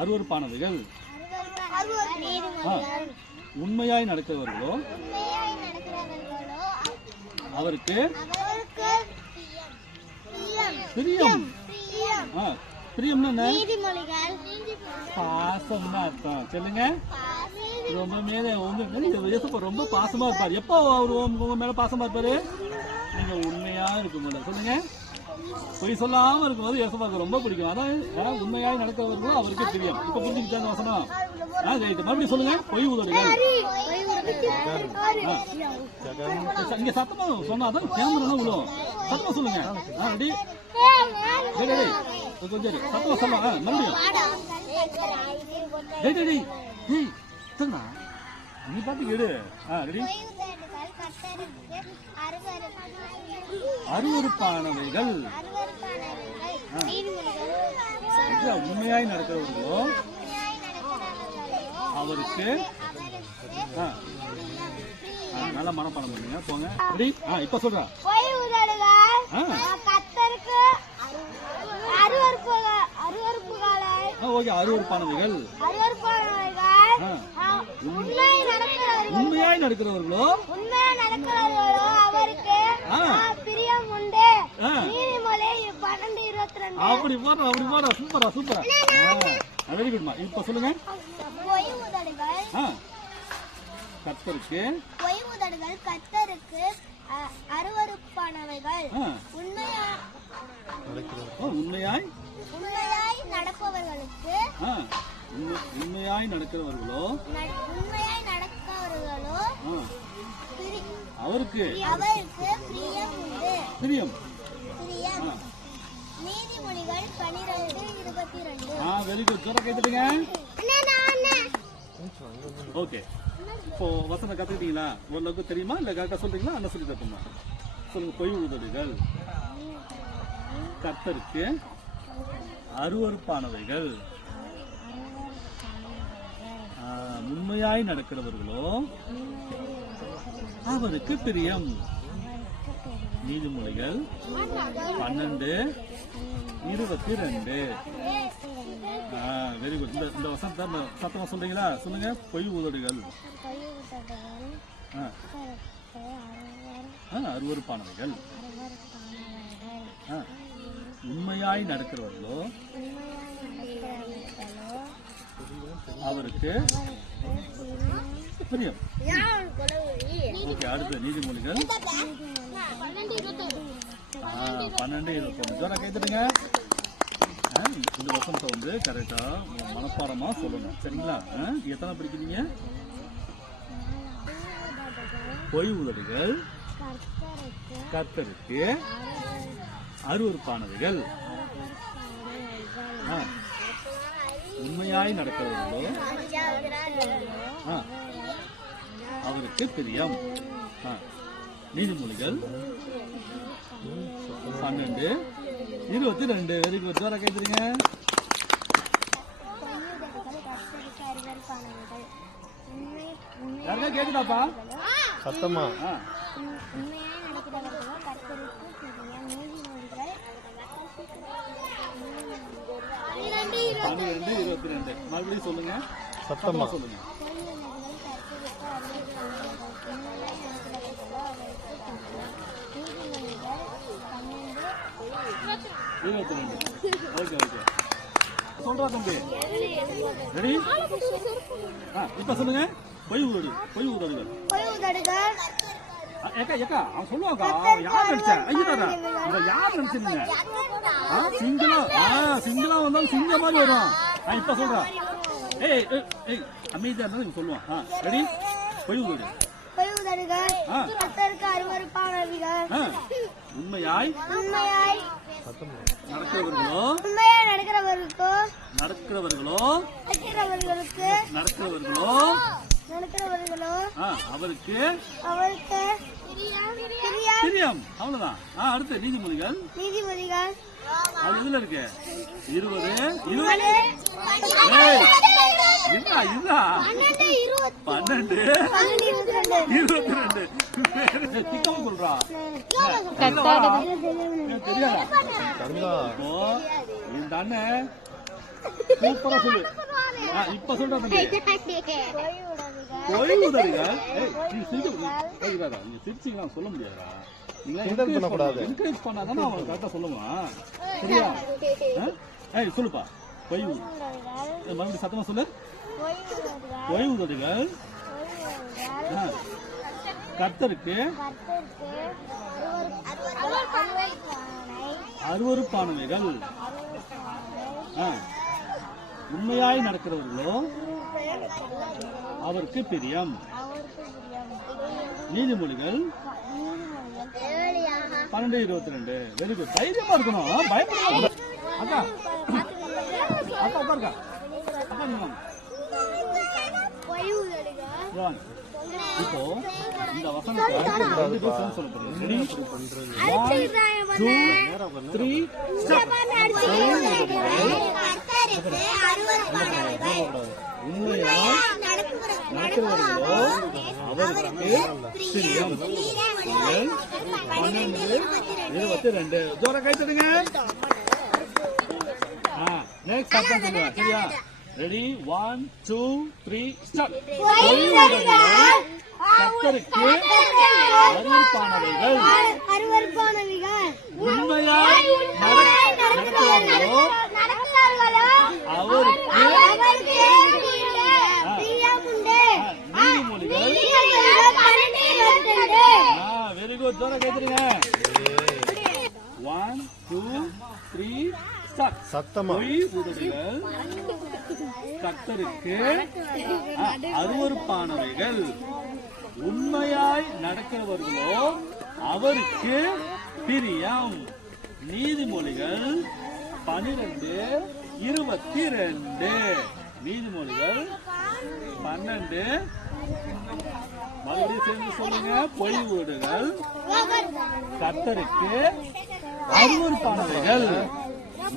அருவருப்பானவைகள். உண்மையாய் நடக்கிறவர்களோ அவருக்கு பிரியம். பிரியம்னா என்ன? பாசம்னு அர்த்தம். சொல்லுங்க. ரொம்ப மேல ரொம்ப பாசமா இருப்பாரு. எப்போ அவரு உங்க மேல பாசமா இருப்பாரு? நீங்க உண்மையா இருக்கும்போது. சொல்லுங்க. பொய் சொல்லாம இருக்கும்போது யேசுபாக்கு ரொம்ப பிடிக்கும். அதான் உண்மையாய் நடக்கிறவர்களும் அவருக்கு பிரியம். இப்ப புரிஞ்சுக்கிட்டாங்க வசனம். மறுபடியும் சொல்லுங்க. பொய் உதடுகள். இங்க சத்தமா சொன்னாதான் கேமரா விழும். சத்தமா சொல்லுங்க. ரெடி? கொஞ்சம் சத்தமா சொல்ல. மறுபடியும் நீ பாட்டுக்கு எடு. ரெடி? அருவருப்பானவைகள். உண்மையாய் நடக்கிறவர்களோ அவருக்கு நல்ல மனப்பாடம் பண்ணுங்க. போங்க. ரெடி? இப்ப சொல்றேன். அருவருப்பானவைகள். உண்மையாய் நடக்கிறவர்களோ அவருக்கு பிரியம் உண்டு. நீதிமொழி 12:22. அப்படி போற. சூப்பரா. வெரி குட்மா. இப்ப சொல்லுங்க. கர்த்தருக்கு அருவருப்பானவைகள். உண்மையாய் நடப்பவர்களுக்கு உண்மையாய் நடக்கிறவர்களோ அவருக்கு பிரியம். நீதிமொழிகள் 12:22. Very good. சொல்ல கேட்டுடுங்க. ஓகே. இப்போ வசனம் கத்துக்கிட்டீங்களா? ஓரளவுக்கு தெரியுமா? இல்ல கரெக்டா சொல்றீங்களா? அண்ணன் சொல்லி தப்புமா? சொல்லுங்க. பொய் உதடுகள். கர்த்தருக்கு அருவருப்பானவைகள். உண்மையாய் நடக்கிறவர்களோ அவருக்கு பிரியம். நீதிமொழிகள் 12:22. Very good. இந்த வசனத்தை சத்தமா சொல்றீங்களா? சொல்லுங்க. பொய் உதடுகள். அருவருப்பானவைகள். உண்மையாய் நடக்கிறவர்களோ அவருக்கு பிரியம். ஓகே. அடுத்து நீதிமொழிகள் 12:21. ஜோரா கைத்துடுங்க. இந்த வசனத்தை வந்து கரெக்டா மனப்பாடமா சொல்லணும். சரிங்களா? எத்தனை படிக்கிறீங்க? பொய் உதடுகள் கர்த்தருக்கு அருவருப்பானவைகள். உண்மையாய் நடக்கிறவர்களோ அவருக்கு பிரியம். நீதிமொழிகள் 12:22. Very good. ஜோரா கேட்குறீங்க. யாருக்கா கேக்குதாப்பா? சத்தமா. 12:22. மறுபடியும் சொல்லுங்க. சத்தமா சொல்லுங்க. ஓகே. சொல்றா தம்பி. ரெடி? இப்ப சொல்லுங்க. பொய் உதடுகள். ஏக்கா அவன் சொல்லுவாக்கா. யார் நினைச்சேன்? ஐயா யார் நினைச்சிருந்தீங்க? சிங்களா வந்தாலும் சிங்க மாதிரி வரும். இப்ப சொல்றா. அமைதியா இருந்தாலும் சொல்லுவான். ரெடி? பொய் உதடுகள். உண்மையாய் நடக்கிறவர்களோ அவருக்கு பிரியம். அவ்வளவுதான். அடுத்து நீதிமொழிகள் அது இதுல இருக்கு 20. இதுதான் 12:22. சிக்கமா சொல்றா. தெரியாதா? இந்த அண்ணன் சூப்பரா சொல்லு. இப்ப சொல்ற தம்பி. பொய் உதவிகள் ஓய்வுதவிகள். நீ சிரிச்சீங்களா சொல்ல முடியாதா? என்கரேஜ் பண்ணாதானே அவங்க கரெக்டா சொல்லுவான். சரியா? சொல்லுப்பா. பொய் மறுபடியும் சத்தமா சொல்லு. ஓய்வுதவிகள் கர்த்தருக்கு அருவருப்பானவைகள். உண்மையாய் நடக்கிறவர்களோ அவருக்கு பிரியம். நீதிமொழிகள் 12:22. Very good. தைரியமா இருக்கணும், பயப்படணும். அக்கா அக்கா உட்காருக்கா. அக்கா நீங்க வாங்க. இப்போ இந்த வசனத்தை 2 பேர் சேர்ந்து சொல்ல போறோம். ரெடி? 1 2 3 ஸ்டார்ட். உண்மையாய் நடக்கிறவர்களோ அவருக்கு பிரியம். 12:22. ஜோரா கை தட்டுங்க. நெக்ஸ்ட் ஸ்டார்ட் பண்ணுங்க. சரியா? ரெடி? 1 2 3 ஸ்டார்ட். கர்த்தருக்கு அருவருப்பானவைகள் உண்மையாய் நடக்கிறவர்களோ அவருக்கு நீதிமொழிகள். Very good. ஜோரா கேட்டுருங்க. 1 2 3 ஸ்டார்ட். சத்தமா. ஓய்வுதவிகள் கர்த்தருக்கு அருவருப்பானவைகள் உண்மையாய் நடக்கிறவர்களோ அவருக்கு பிரியம். நீதிமொழிகள் 12:22. நீதிமொழிகள் 12. மறுபடியும் சேர்ந்து சொல்லுங்க. பொய் வீடுகள் கர்த்தருக்கு அருவருப்பானவைகள்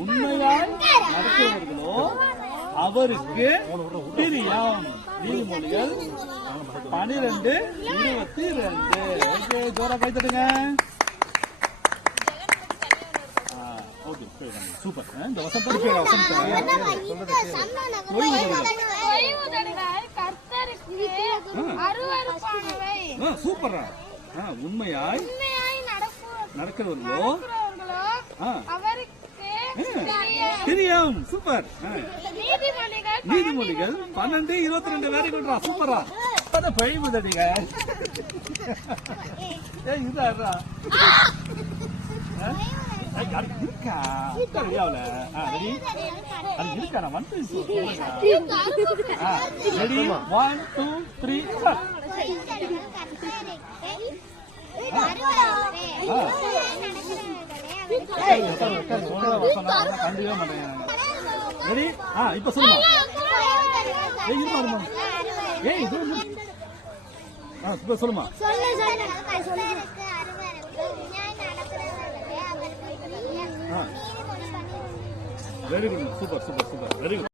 உண்மையாய் நடக்கிறவர்களோ அவருக்கு பிரியம். நீதிமொழிகள் 12:22. ஓகே, ஜோரா கை தட்டுங்க. Okay, super. இந்த வசனத்தை சூப்பரா. உண்மையாய் நடக்கிறவர்களோ பிரியம். சூப்பர். நீதிமொழிகள் 12:22. வெரி குட்ரா. சூப்பரா. பொய்வுதடிங்க. இருக்கா இருக்கா நான் வந்து ரெடி? 1 2 3 கண்டுக்கவே மாட்டேங்க. ரெடி? இப்ப சொல்லுமா. இப்ப சொல்லுமா. Very good. Super super super. Very good.